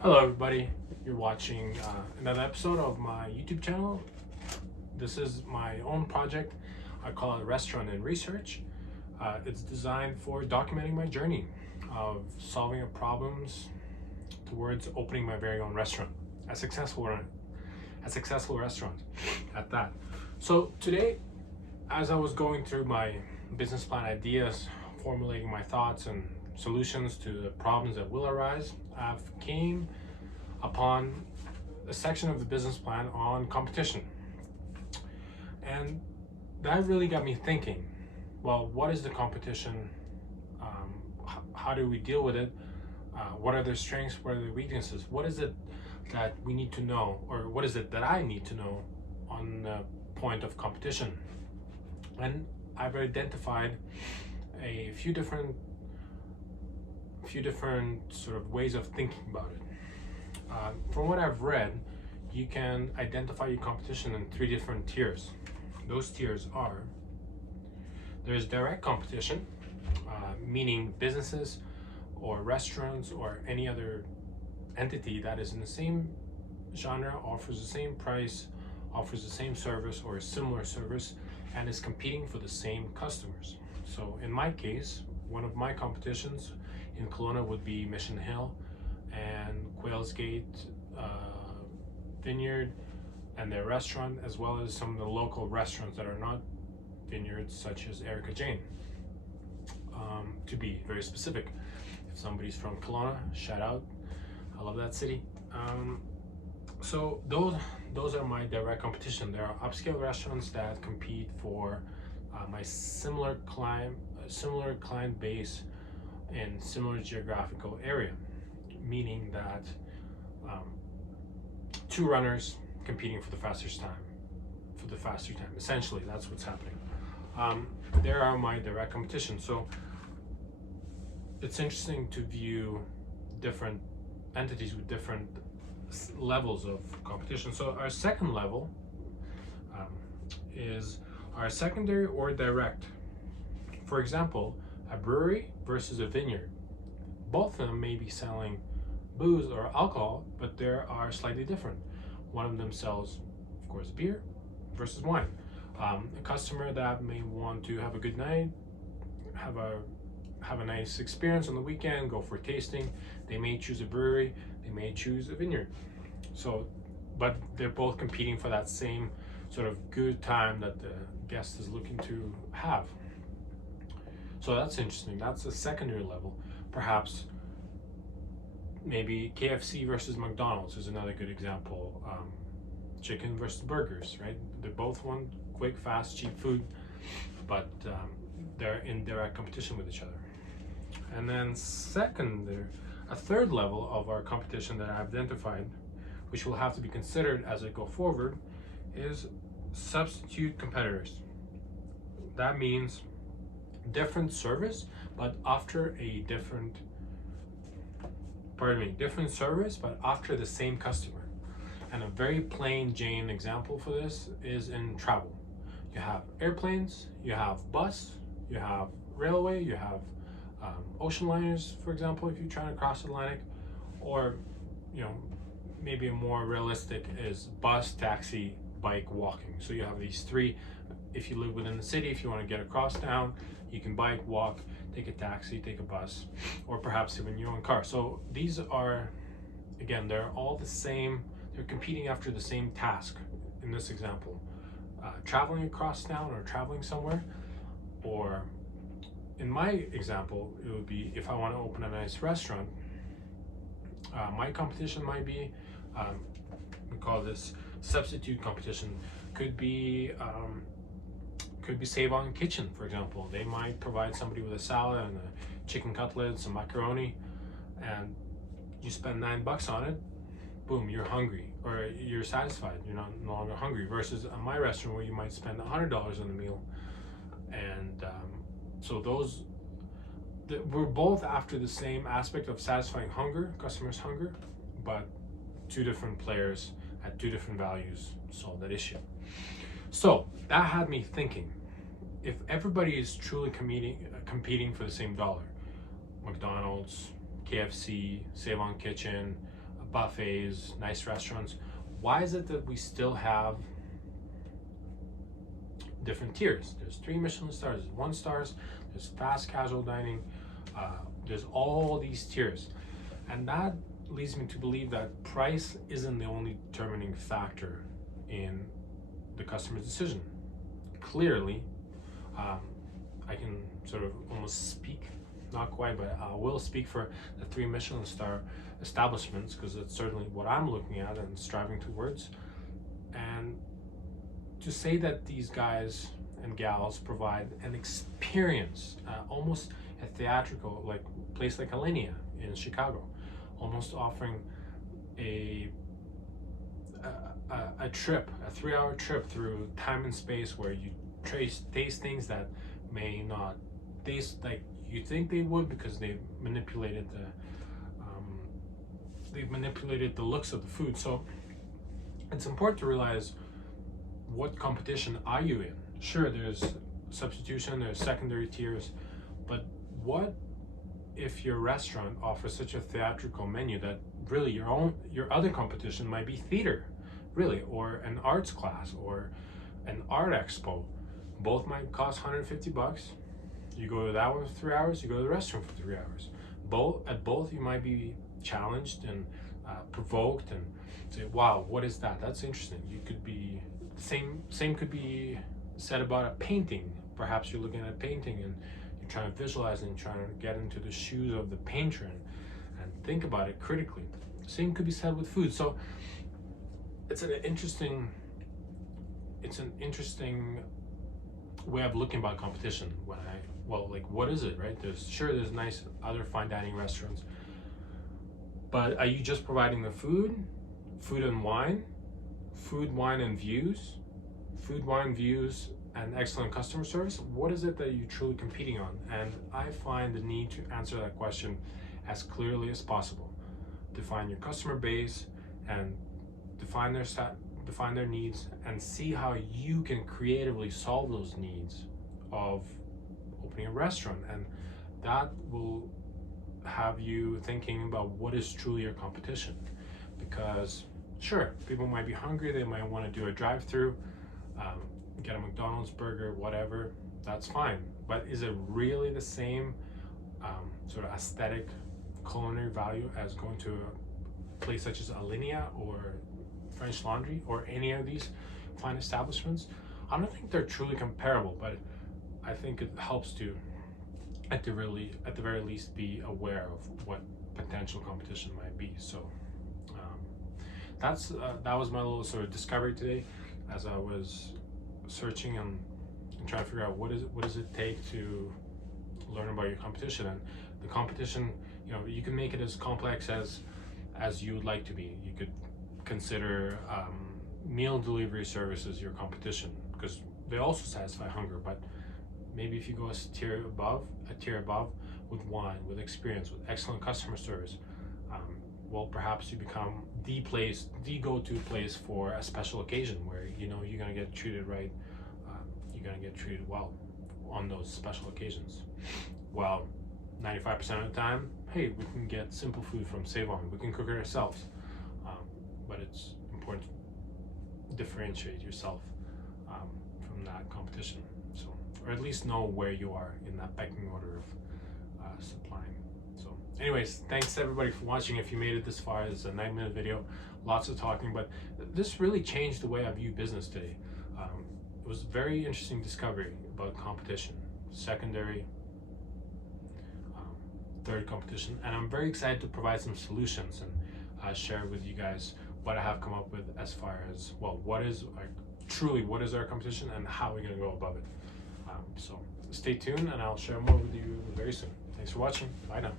Hello, everybody. You're watching another episode of my YouTube channel. This is my own project. I call it Restaurant and Research. It's designed for documenting my journey of solving problems towards opening my very own restaurant, a successful restaurant at that. So today, as I was going through my business plan ideas, formulating my thoughts and solutions to the problems that will arise, I've came upon a section of the business plan on competition. And that really got me thinking, well, what is the competition? How do we deal with it? What are their strengths? What are their weaknesses? What is it that we need to know, or what is it that I need to know on the point of competition? And I've identified a few different sort of ways of thinking about it. From what I've read, you can identify your competition in 3 different tiers. Those tiers are: there's direct competition, meaning businesses or restaurants or any other entity that is in the same genre, offers the same price, offers the same service or a similar service, and is competing for the same customers. So in my case, one of my competitions in Kelowna would be Mission Hill and Quails Gate Vineyard and their restaurant, as well as some of the local restaurants that are not vineyards, such as Erica Jane. To be very specific, if somebody's from Kelowna, shout out, I love that city. So those are my direct competition. There are upscale restaurants that compete for my similar client base in similar geographical area, meaning that 2 runners competing for the faster time. Essentially, that's what's happening. There are my direct competition. So it's interesting to view different entities with different levels of competition. So our second level is our secondary or direct. For example, a brewery versus a vineyard. Both of them may be selling booze or alcohol, but they are slightly different. One of them sells, of course, beer versus wine. A customer that may want to have a good night, have a nice experience on the weekend, go for tasting, they may choose a brewery, they may choose a vineyard. So, but they're both competing for that same sort of good time that the guest is looking to have. So that's interesting. That's a secondary level. Perhaps maybe KFC versus McDonald's is another good example. Chicken versus burgers, right? They both want quick, fast, cheap food, but they're in direct competition with each other. And then a third level of our competition that I've identified, which will have to be considered as I go forward, is substitute competitors. That means different service, but after different service, but after the same customer. And a very plain Jane example for this is in travel. You have airplanes, you have bus, you have railway, you have ocean liners, for example, if you're trying to cross the Atlantic, or maybe a more realistic is bus, taxi, bike, walking. So you have these 3. If you live within the city, if you want to get across town, you can bike, walk, take a taxi, take a bus, or perhaps even your own car. So these are, again, they're all the same. They're competing after the same task in this example. Traveling across town or traveling somewhere, or in my example, it would be if I want to open a nice restaurant, my competition might be, we call this substitute competition, could be Save On Kitchen, for example. They might provide somebody with a salad and a chicken cutlet, some macaroni, and you spend $9 on it, boom, you're hungry, or you're satisfied, you're no longer hungry, versus at my restaurant where you might spend $100 on a meal. And so we're both after the same aspect of satisfying customers' hunger, but 2 different players at 2 different values solve that issue. So that had me thinking, if everybody is truly competing for the same dollar, McDonald's, KFC, Save On Kitchen, buffets, nice restaurants, why is it that we still have different tiers? There's 3 Michelin stars, there's 1 stars, there's fast casual dining, there's all these tiers. And that leads me to believe that price isn't the only determining factor in the customer's decision. Clearly, I can sort of almost speak, not quite, but I will speak for the 3 Michelin star establishments, because it's certainly what I'm looking at and striving towards. And to say that these guys and gals provide an experience, almost a theatrical, like place like Alinea in Chicago, almost offering a trip, a 3-hour trip through time and space, where you taste things that may not taste like you think they would, because they've manipulated the looks of the food. So it's important to realize, what competition are you in? Sure, there's substitution, there's secondary tiers, but what if your restaurant offers such a theatrical menu that really your other competition might be theater, really, or an arts class, or an art expo? Both might cost $150. You go to that one for 3 hours, you go to the restaurant for 3 hours. Both you might be challenged and provoked and say, wow, what is that? That's interesting. You could be, same could be said about a painting. Perhaps you're looking at a painting and you're trying to visualize and trying to get into the shoes of the painter and think about it critically. Same could be said with food. So it's an interesting way of looking about competition. What is it, right? There's nice other fine dining restaurants, but are you just providing the food and wine, wine and views, wine, views, and excellent customer service? What is it that you're truly competing on? And I find the need to answer that question as clearly as possible. Define your customer base and define their needs, and see how you can creatively solve those needs of opening a restaurant. And that will have you thinking about what is truly your competition. Because sure, people might be hungry, they might want to do a drive-through, get a McDonald's burger, whatever, that's fine. But is it really the same sort of aesthetic culinary value as going to a place such as Alinea or French Laundry or any of these fine establishments? I don't think they're truly comparable, but I think it helps to, at the very least, be aware of what potential competition might be. So that was my little sort of discovery today, as I was searching and trying to figure out what does it take to learn about your competition. And the competition, you can make it as complex as you would like to be. You could consider meal delivery services your competition, because they also satisfy hunger. But maybe if you go a tier above with wine, with experience, with excellent customer service, well, perhaps you become the go-to place for a special occasion where you're gonna get treated right, you're gonna get treated well on those special occasions. Well, 95% of the time, hey, we can get simple food from Save On, we can cook it ourselves. But it's important to differentiate yourself from that competition, so, or at least know where you are in that pecking order of supplying. So anyways, thanks everybody for watching. If you made it this far, it's a 9-minute video, lots of talking, but this really changed the way I view business today. It was a very interesting discovery about competition, secondary, third competition, and I'm very excited to provide some solutions and share with you guys what I have come up with as far as, well, what is our competition and how we're going to go above it. So stay tuned, and I'll share more with you very soon. Thanks for watching. Bye now.